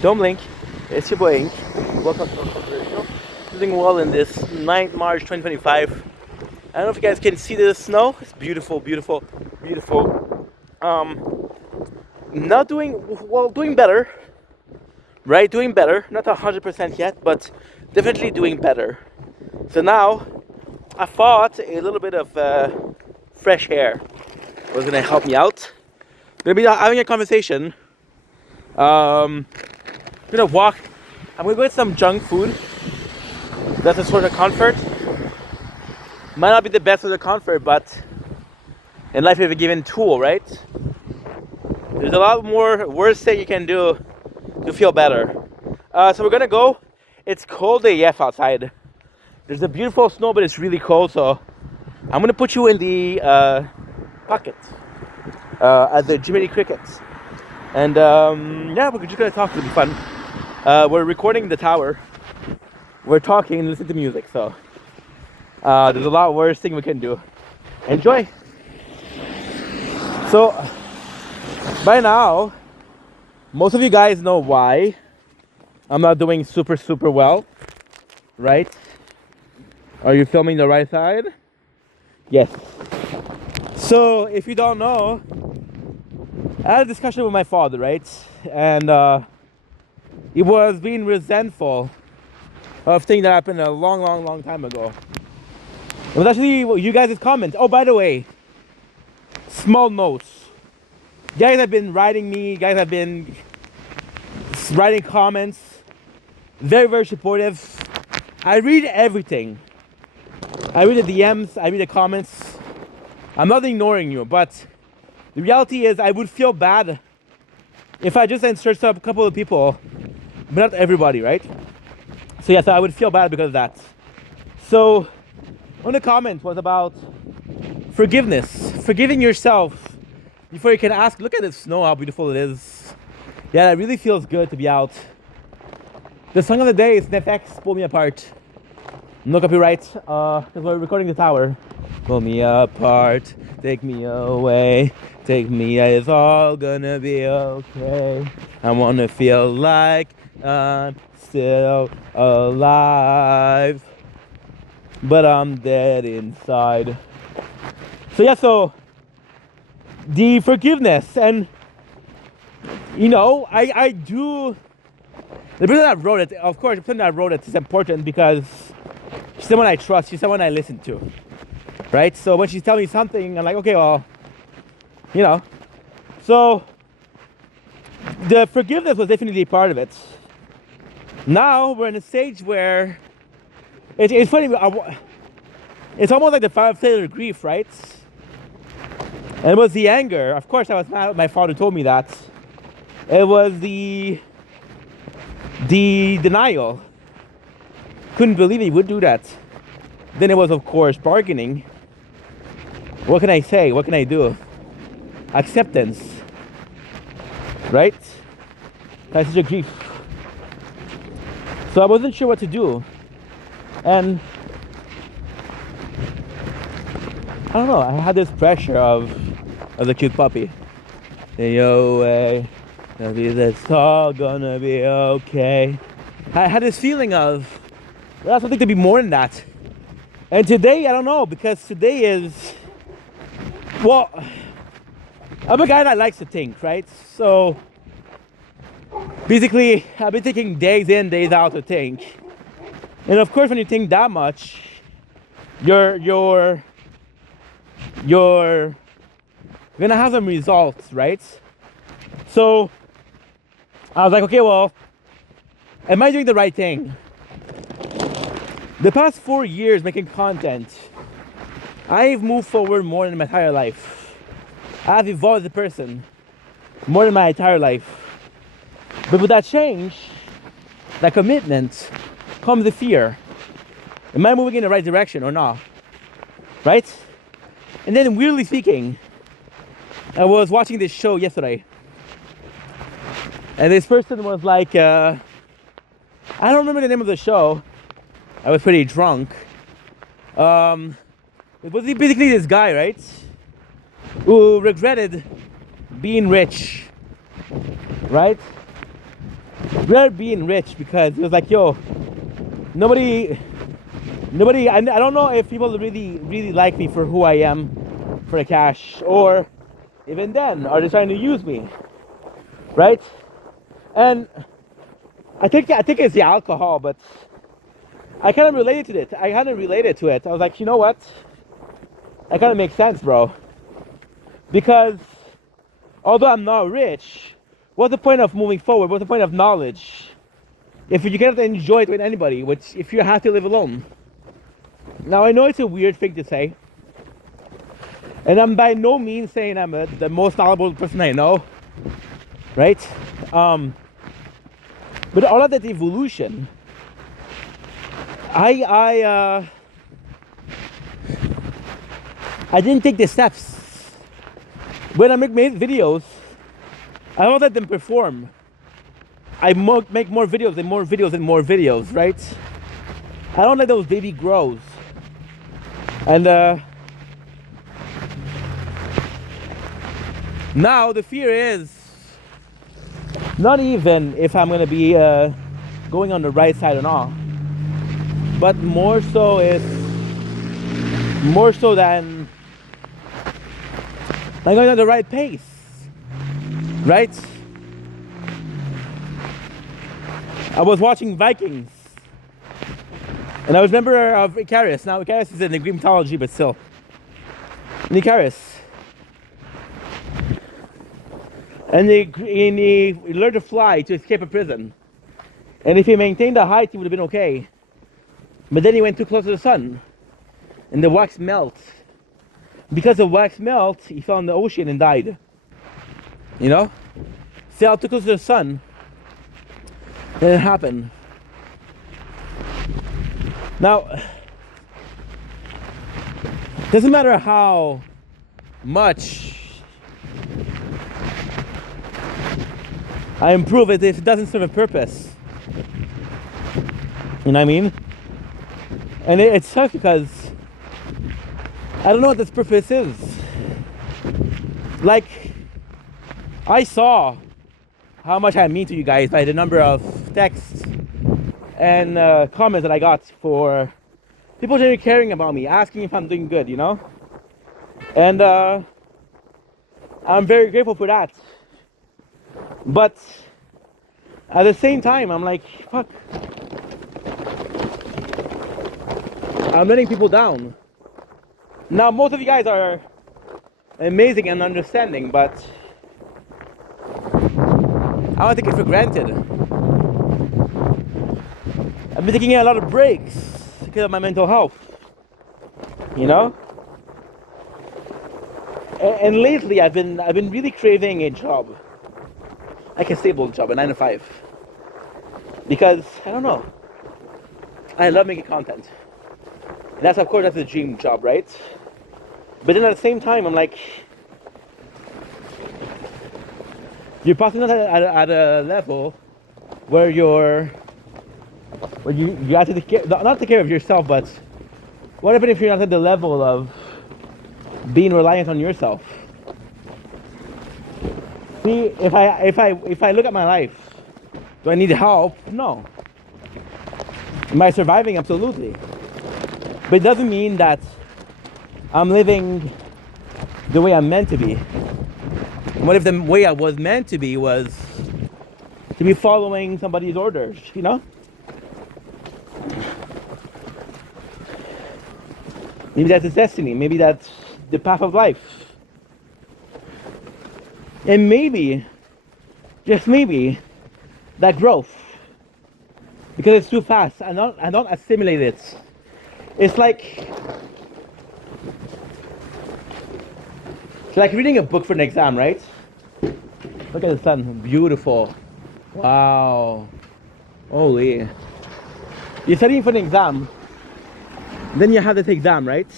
Don't blink. It's your boy Ink. Welcome to the show. Doing well in this 9th March 2025. I don't know if you guys can see the snow. It's beautiful, beautiful, beautiful. Not doing well, doing better, right? Doing better. Not 100% yet, but definitely doing better. So now I thought a little bit of fresh air was gonna help me out. Gonna be having a conversation. Gonna walk. I'm gonna go get some junk food. That's a sort of comfort. Might not be the best of the comfort, but in life you have a given tool, right? There's a lot more worse thing you can do to feel better. So we're gonna go. It's cold AF outside. There's a beautiful snow, but it's really cold, so I'm gonna put you in the pocket at the Jiminy Crickets. And yeah, we're just gonna talk. It'll be fun. We're recording the tower. We're talking and listening to music, so there's a lot worse thing we can do. Enjoy. So by now, most of you guys know why I'm not doing super well, right? Are you filming the right side? Yes. So if you don't know, I had a discussion with my father, right? And he was being resentful of things that happened a long time ago. It was actually you guys' comments. Oh, by the way, small notes. You guys have been writing me. You guys have been writing comments. Very supportive. I read everything. I read the DMs. I read the comments. I'm not ignoring you, but the reality is I would feel bad if I just searched up a couple of people, but not everybody, right? So yeah, so I would feel bad because of that. So one of the comments was about forgiveness, forgiving yourself before you can ask. Look at the snow, how beautiful it is. Yeah, it really feels good to be out. The song of the day is NFX, Pull Me Apart. No copyright, because we're recording the tower. Pull me apart, take me away, take me, it's all gonna be okay. I wanna feel like I'm still alive, but I'm dead inside. So yeah, so the forgiveness, and you know, I do. The person that wrote it, of course, the person that wrote it is important because she's someone I trust, she's someone I listen to, right? So when she's telling me something, I'm like, okay, well, you know. So the forgiveness was definitely part of it. Now we're in a stage where it's funny. It's almost like the five-stage of grief, right? And it was the anger. Of course, I was mad. My father told me that. It was the denial. Couldn't believe he would do that. Then it was, of course, bargaining. What can I say? What can I do? Acceptance, right? Passage of grief. So I wasn't sure what to do, and I don't know. I had this pressure of a cute puppy. Yo, it's all gonna be okay. I had this feeling of there's something to be more than that. And today, I don't know, because today is, well, I'm a guy that likes to think, right? So basically, I've been taking days in, days out to think. And of course, when you think that much, you're gonna have some results, right? So I was like, okay, well, am I doing the right thing? The past 4 years making content, I've moved forward more than my entire life. I've evolved as a person more than my entire life. But with that change, that commitment, comes the fear. Am I moving in the right direction or not? Right? And then weirdly speaking, I was watching this show yesterday. And this person was like, I don't remember the name of the show. I was pretty drunk. It was basically this guy, right? Who regretted being rich, right? regretted being rich because it was like, yo, nobody, I don't know if people really like me for who I am for the cash, or even then, are they trying to use me, right? And I think it's the alcohol, but I kind of related to it. I was like, you know what? That kind of makes sense, bro. Because although I'm not rich, what's the point of moving forward? What's the point of knowledge if you cannot enjoy it with anybody? Which if you have to live alone. Now I know it's a weird thing to say, and I'm by no means saying I'm the most knowledgeable person I know, right? But all of that evolution, I didn't take the steps. When I make videos, I don't let them perform. I make more videos and more videos and more videos, right? I don't let those baby grows. And now the fear is not even if I'm gonna be going on the right side or not, but more so than I'm going at the right pace, right? I was watching Vikings, and I was a member of Icarus. Now Icarus is in the Greek mythology, but still, in Icarus, and he learned to fly to escape a prison. And if he maintained the height, he would have been okay. But then he went too close to the sun, and the wax melted. Because the wax melt, he fell in the ocean and died. You know? Fell too close to the sun. Then it happened. Now, doesn't matter how much I improve it if it doesn't serve a purpose. You know what I mean? And it sucks because I don't know what this purpose is. Like, I saw how much I mean to you guys by the number of texts and comments that I got for people generally caring about me, asking if I'm doing good, you know? And I'm very grateful for that. But at the same time, I'm like, fuck. I'm letting people down. Now, most of you guys are amazing and understanding, but I don't take it for granted. I've been taking a lot of breaks because of my mental health, you know? And lately, I've been really craving a job, like a stable job, a 9 to 5, because I don't know. I love making content. And that's, of course, that's a dream job, right? But then at the same time, I'm like, you're possibly not at a level where you have to take care, not take care of yourself, but what if you're not at the level of being reliant on yourself? See, if I look at my life, do I need help? No. Am I surviving? Absolutely. But it doesn't mean that I'm living the way I'm meant to be. What if the way I was meant to be was to be following somebody's orders, you know? Maybe that's a destiny. Maybe that's the path of life. And maybe, just maybe, that growth, because it's too fast, I don't assimilate it. It's like reading a book for an exam, right? Look at the sun, beautiful. Wow. Holy. You're studying for an exam, then you have this exam, right?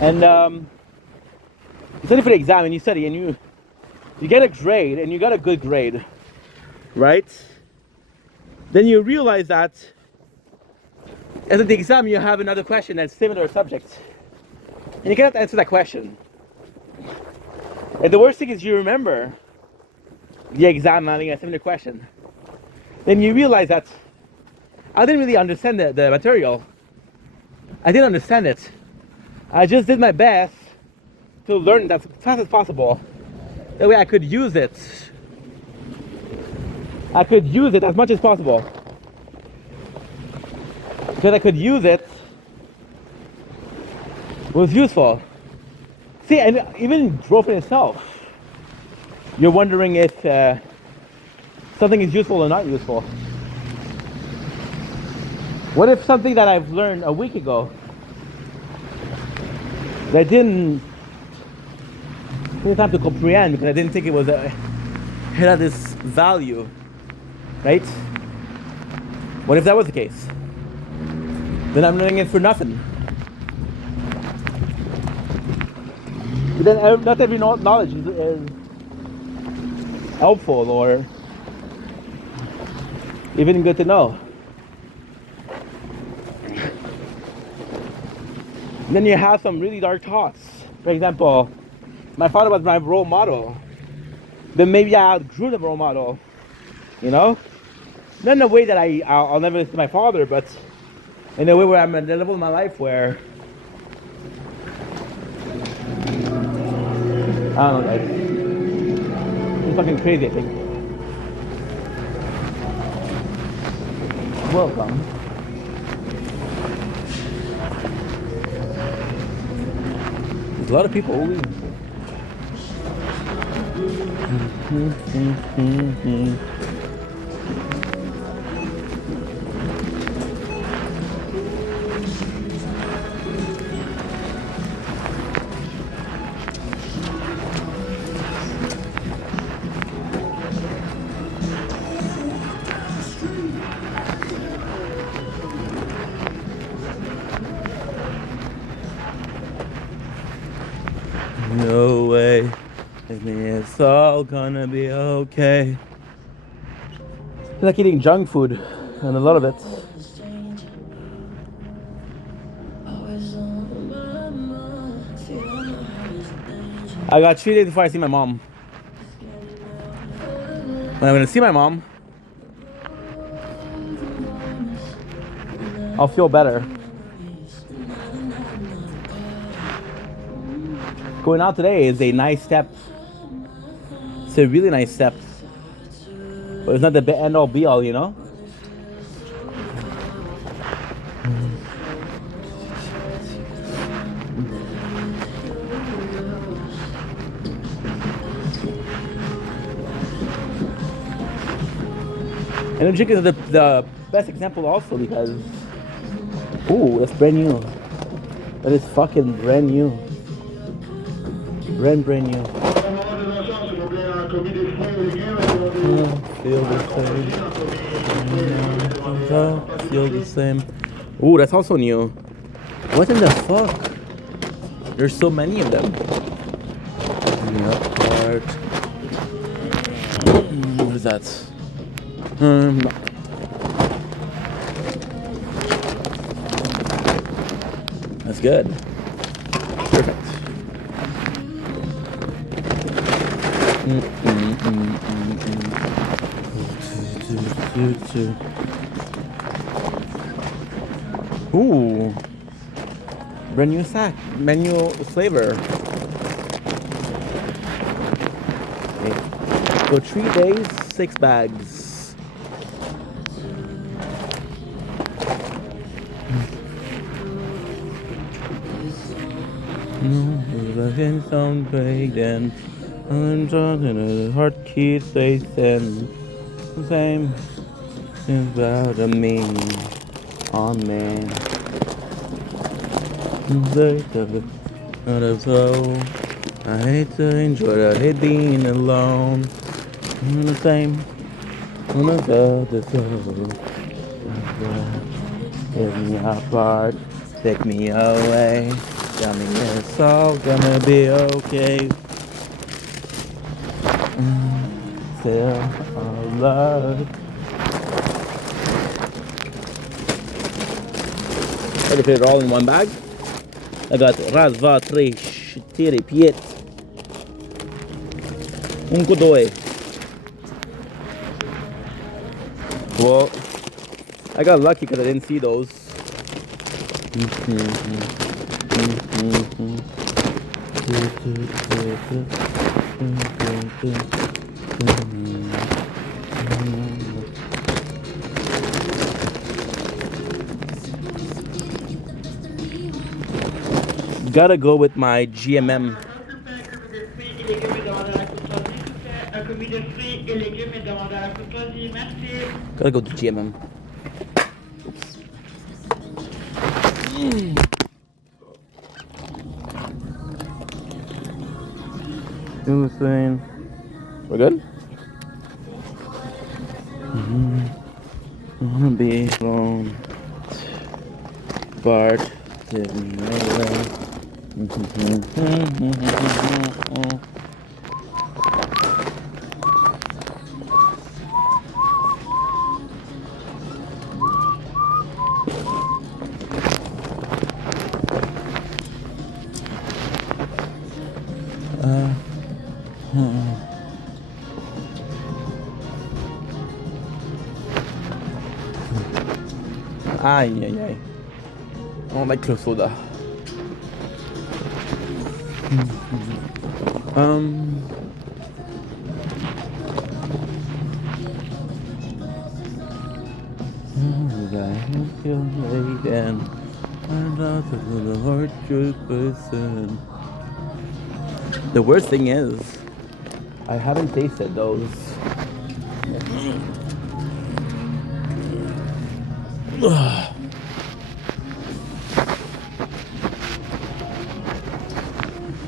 And you study for the exam and you study and you get a grade and you got a good grade, right? Then you realize that as at the exam you have another question that's similar subject, and you cannot answer that question. And the worst thing is you remember the exam having a similar question, then you realize that I didn't really understand the material. I didn't understand it. I just did my best to learn it as fast as possible. That way I could use it. I could use it as much as possible. Because I could use it, was useful. See, and even growth in itself, you're wondering if something is useful or not useful. What if something that I've learned a week ago that I didn't take time to comprehend because I didn't think it had this value, right? What if that was the case? Then I'm learning it for nothing. But then not every knowledge is helpful or even good to know. And then you have some really dark thoughts. For example, my father was my role model. Then maybe I outgrew the role model, you know? Not in a way that I'll never listen to my father, but in a way where I'm at the level of my life where I don't know, guys. It's fucking crazy, I think. Welcome. There's a lot of people. No way. With me, it's all gonna be okay. I feel like eating junk food, and a lot of it. I got 3 days before I see my mom. When I'm gonna see my mom, I'll feel better. Going out today is a nice step. It's a really nice step. But it's not the end all be all, you know? And the drink is the best example also because, ooh, that's brand new. That is fucking brand new. Brand new. Feel the same. Feel the same. Ooh, that's also new. What in the fuck? There's so many of them. What is that? That's good. Perfect. Ooh, brand new sack, menu flavor. Okay. So 3 days, 6 bags. Sound break then I'm trying to heart keeps racing. Same about me on me. Not as though I hate to enjoy it, I hate being alone. The same about the soul. Give me apart, take me away. Tell me it's all gonna be okay. Still alive. I put it all in one bag. I got raz, dva, tri, čtyri, pět. Unko doi. Well, I got lucky because I didn't see those. Gotta go with my GMM. Gotta go to GMM. Insane. We're good? I wanna be alone. Bart didn't know that. Ay, ay, ay. I don't like club soda. I feel late and I'm not the hard truth person. The worst thing is, I haven't tasted those.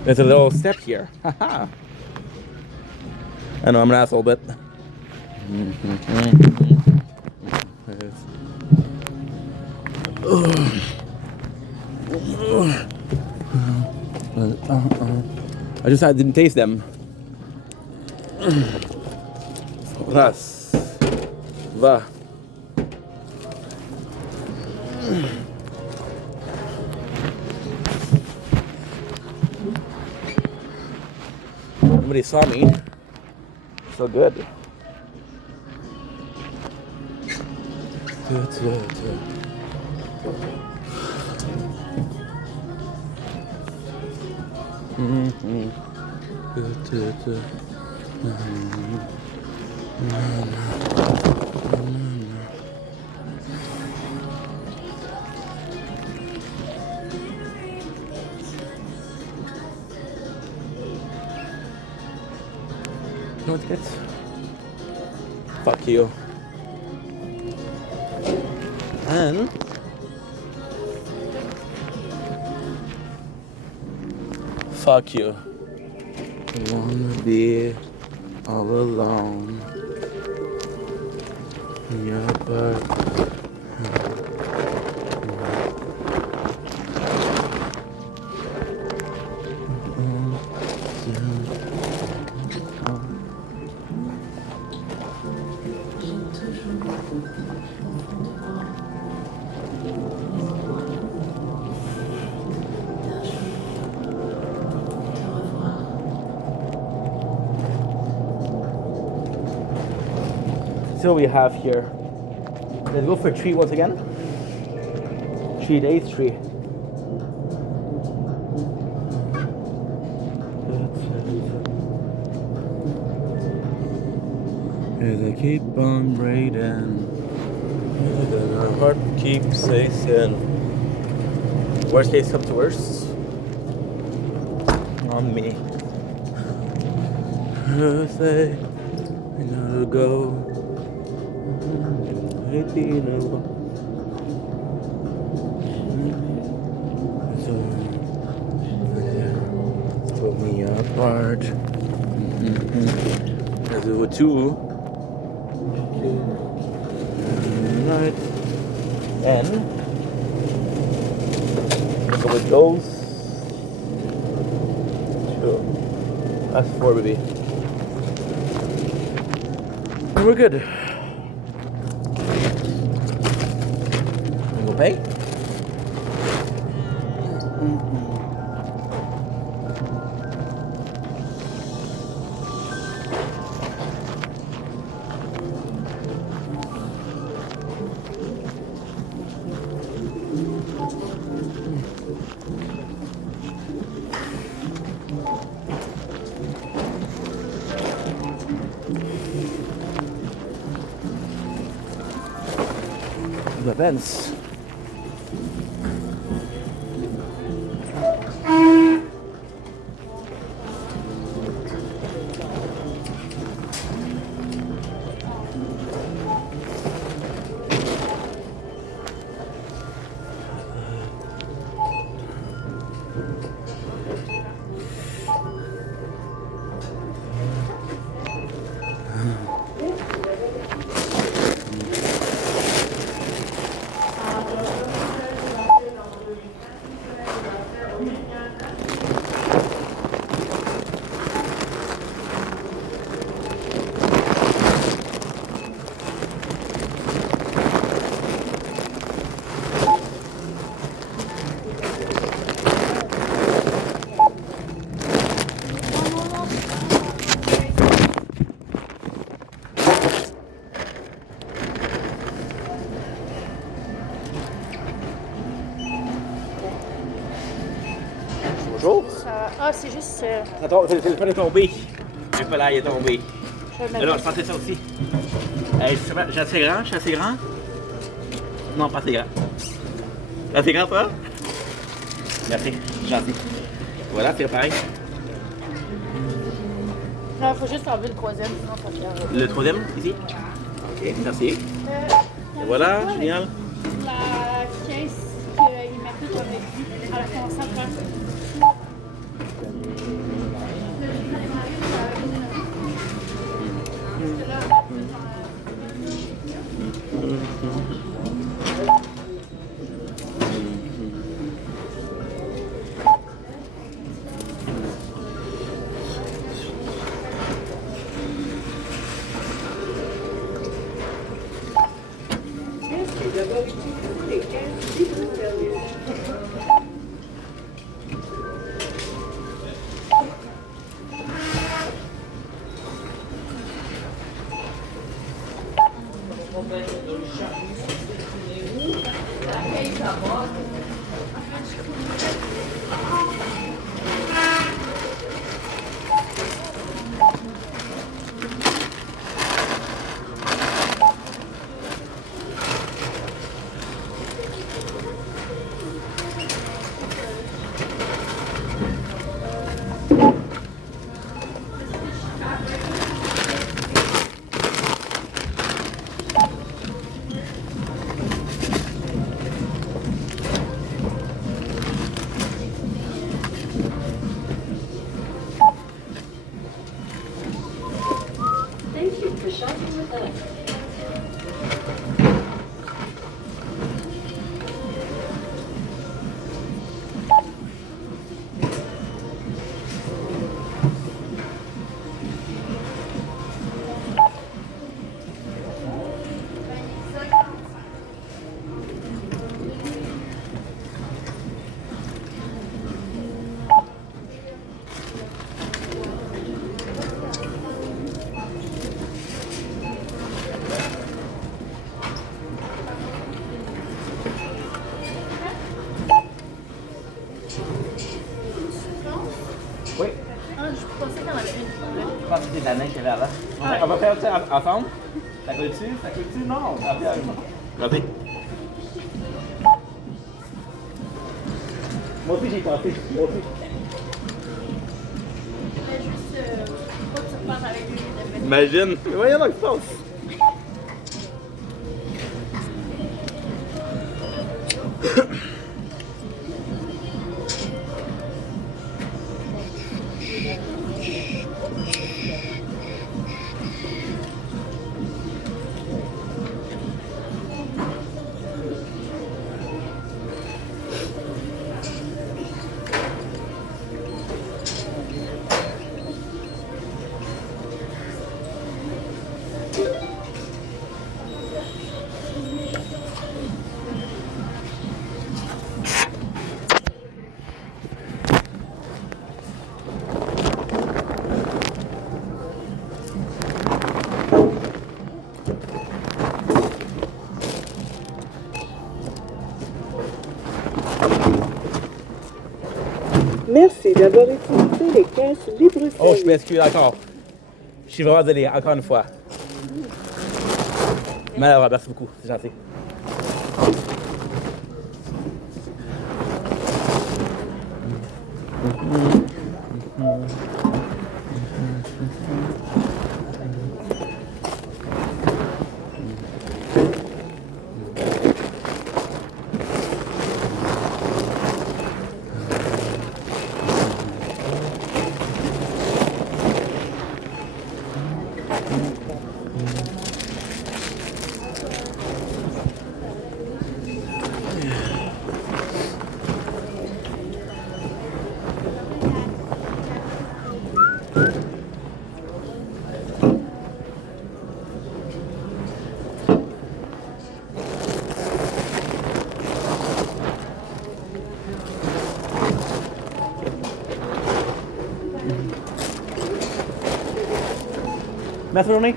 There's a little step here. Haha. I know I'm an asshole, but. I didn't taste them. Raz. Dwa. Nobody saw me. So good. You know what, kids? Fuck you. And fuck you. I wanna be all alone. Yeah, but so we have here. Let's go for treat once again. Treat, eighth tree. As I keep on breathing, our heart keeps racing. Worst case comes to worst. On me. I say, I gotta go. Put me apart. Let's do a two. Right. And go with those. Two. That's four, baby. And we're good. Go pay. my pants. Bonjour. Ah, c'est juste. Attends, le téléphone est tombé. Le palais est tombé. Je Je sentais ça aussi. J'ai assez grand? Je suis assez grand? Non, pas assez grand. Assez grand, toi? Merci, gentil. Voilà, c'est pareil. Non, il faut juste enlever le troisième, sinon ça fait. Le troisième, ici? Ok, merci. Et voilà, génial. La caisse qu'ils mettent tout avec lui à la concentration. Oui. Ah, je pensais qu'il y en avait une. Je pense que c'est la main qu'il y avait avant. On va faire ça ensemble. Ça colle-tu? Ça colle-tu? Non. Regardez. Moi aussi, j'ai tenté. Moi aussi. Mais juste pas que tu repasses avec lui. Imagine. Voyons dans le sens. Merci d'avoir utilisé les caisses libre-service. Oh, je m'excuse encore. Je suis vraiment désolé, encore une fois. Malheureux, merci beaucoup, c'est gentil. Macaroni?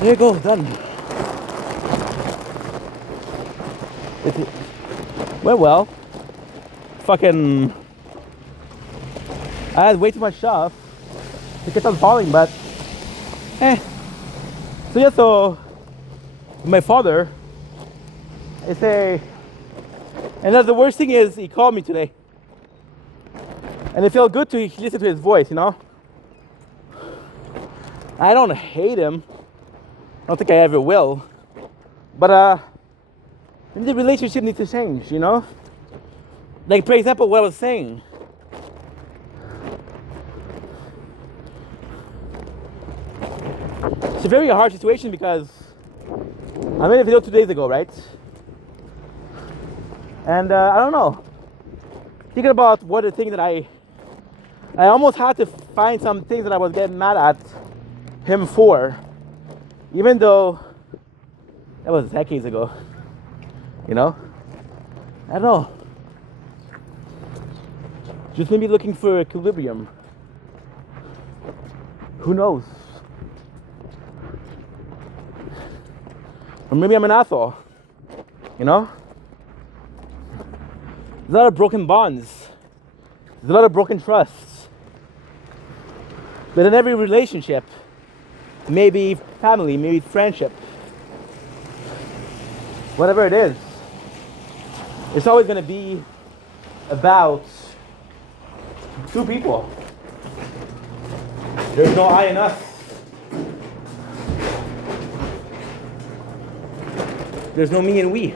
There you go, done. It went well. Fucking, I had way too much stuff. It kept on falling, but So yeah, so my father, I say, and that's the worst thing is he called me today, and it felt good to listen to his voice, you know. I don't hate him. I don't think I ever will. But the relationship needs to change, you know? Like, for example, what I was saying. It's a very hard situation because I made a video 2 days ago, right? And I don't know. Thinking about what the thing that I almost had to find some things that I was getting mad at him for. Even though that was decades ago, you know? I don't know. Just maybe looking for equilibrium. Who knows? Or maybe I'm an asshole, you know? There's a lot of broken bonds. There's a lot of broken trusts. But in every relationship, maybe family, maybe friendship, whatever it is, it's always going to be about two people. There's no I in us. There's no me and we.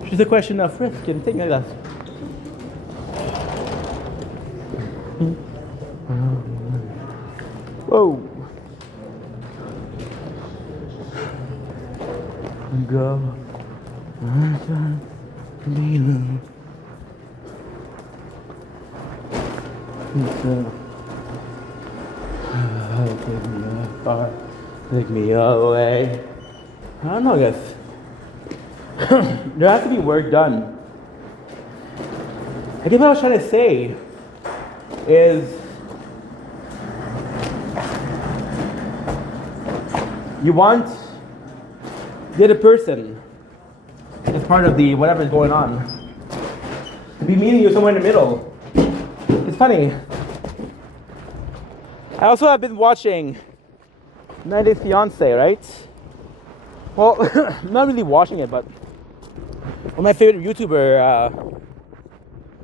It's just a question of risk and things like that. Whoa. Go. Take me away. I don't know, I guess. There has to be work done. I guess what I was trying to say is you want the other person as part of the whatever is going on to be meeting you somewhere in the middle. It's funny. I also have been watching 90 Day Fiancé, right? Well, I'm not really watching it, but one of my favorite YouTuber,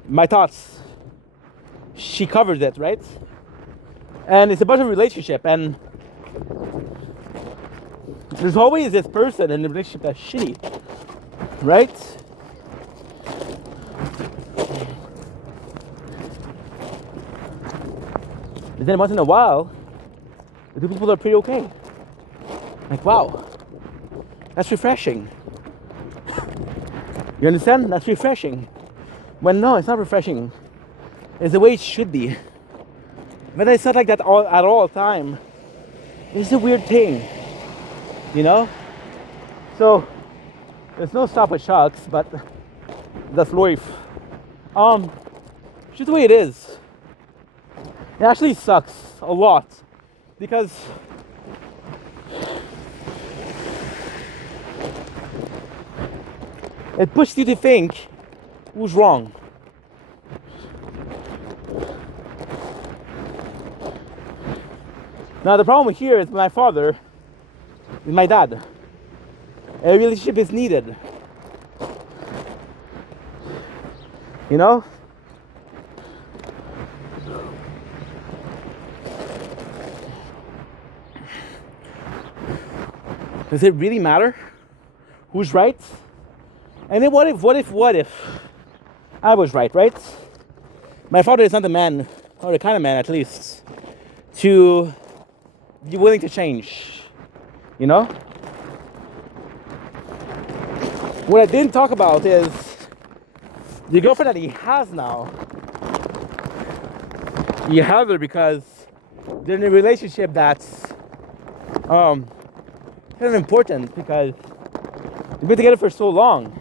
My Thoughts, she covers it, right? And it's a bunch of relationship, and there's always this person in the relationship that's shitty, right? But then once in a while, the two people are pretty okay. Like, wow, that's refreshing. You understand? That's refreshing. When no, it's not refreshing. It's the way it should be. But it's not like that at all time. It's a weird thing, you know? So, there's no stop with sharks, but that's life. Just the way it is. It actually sucks a lot because it pushes you to think who's wrong. Now the problem here is my father, is my dad. A relationship is needed. You know? Does it really matter who's right? And then what if I was right? My father is not the man, or the kind of man at least, to be willing to change, you know? What I didn't talk about is the girlfriend that he has now. He has her because they're in a relationship that's kind of important because they've been together for so long.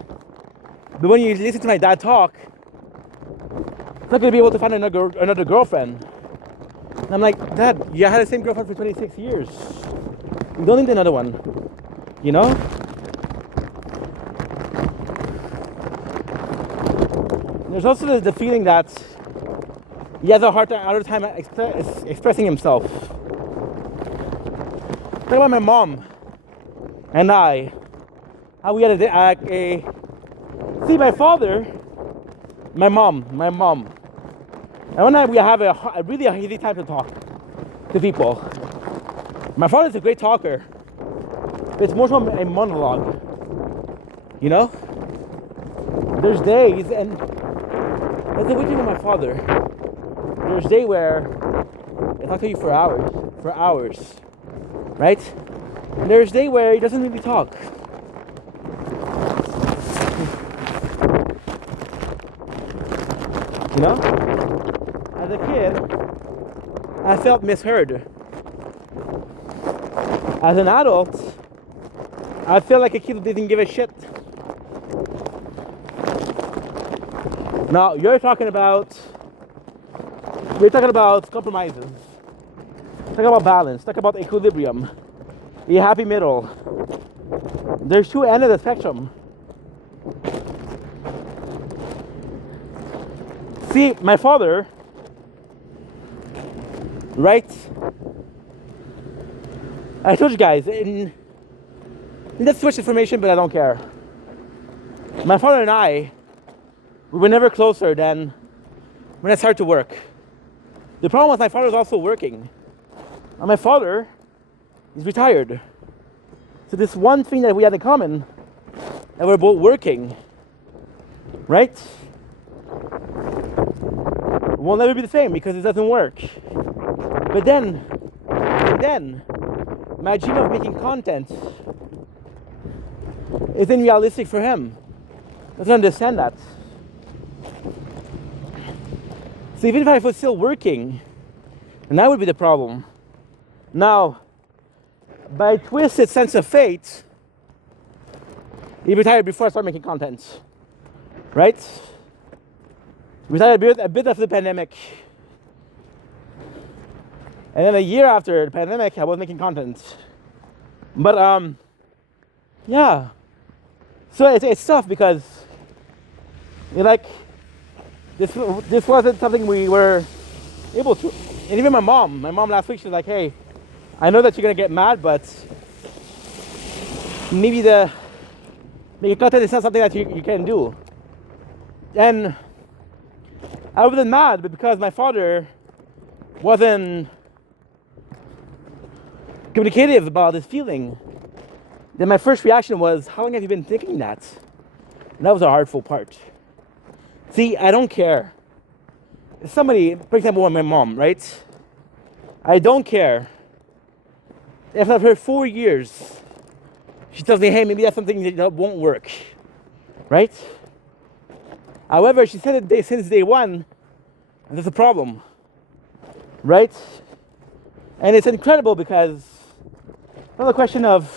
But when you listen to my dad talk, he's not gonna be able to find another girlfriend. And I'm like, Dad, you had the same girlfriend for 26 years. You don't need another one, you know? There's also the feeling that he has a hard time expressing himself. Think about my mom and I, how we had see, my father, my mom. And one night we have a really easy time to talk to people. My father's a great talker, but it's more so a monologue, you know? There's days, and that's the weird thing with my father. There's days where I talk to you for hours, right? And there's days where he doesn't really talk. You know? As a kid, I felt misheard. As an adult, I feel like a kid who didn't give a shit. Now, we're talking about compromises. Talk about balance. Talk about equilibrium. A happy middle. There's two ends of the spectrum. See, my father, right? I told you guys, that's too much information, but I don't care. My father and I, we were never closer than when I started to work. The problem was my father was also working. And my father is retired. So this one thing that we had in common, that we're both working, right? Will never be the same because it doesn't work. But then, my dream of making content isn't realistic for him. Doesn't understand that. So even if I was still working, then that would be the problem. Now, by a twisted sense of fate, he retired before I started making content, right? Retired a bit after the pandemic. And then a year after the pandemic, I was making content. But, yeah. So it's tough because, this wasn't something we were able to. And even my mom last week, she was like, hey, I know that you're going to get mad, but maybe making content is not something that you can do. And I wasn't mad, but because my father wasn't communicative about his feeling, then my first reaction was, how long have you been thinking that? And that was a hurtful part. See, I don't care. Somebody, for example, my mom, right? I don't care if after 4 years, she tells me, hey, maybe that's something that won't work, right? However, she said it since day one, and that's a problem. right? And it's incredible because it's not a question of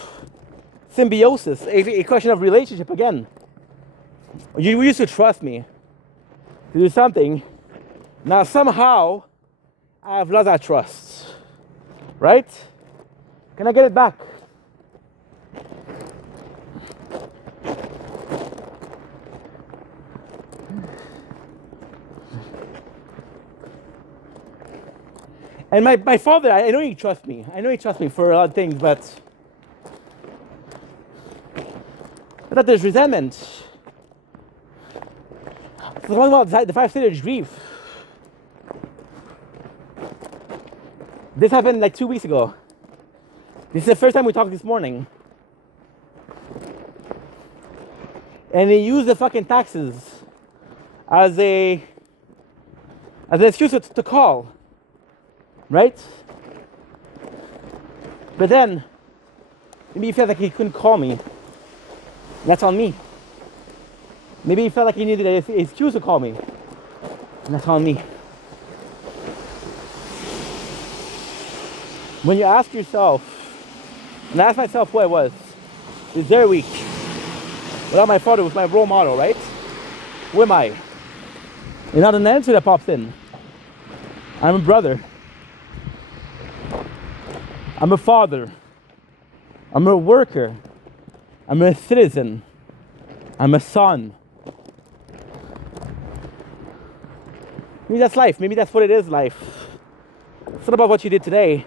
symbiosis, a question of relationship again. You used to trust me to do something. Now somehow I've lost that trust, right? Can I get it back? And my father, I know he trusts me. I know he trusts me for a lot of things, but that there's resentment. The one about the 5-stage grief. This happened like 2 weeks ago. This is the first time we talked this morning. And he used the fucking taxes as an excuse to call. Right? But then, maybe he felt like he couldn't call me. That's on me. Maybe he felt like he needed an excuse to call me. And that's on me. When you ask yourself, and I asked myself who I was, this very week, without my father, was my role model, right? Who am I? And not an answer that pops in. I'm a brother. I'm a father. I'm a worker. I'm a citizen. I'm a son. Maybe that's life. Maybe that's what it is, life. It's not about what you did today.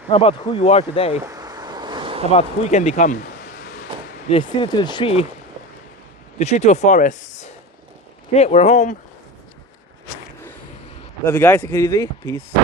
It's not about who you are today. It's about who you can become. You're seated to the tree to a forest. Okay, we're home. Love you guys. Take it easy. Peace.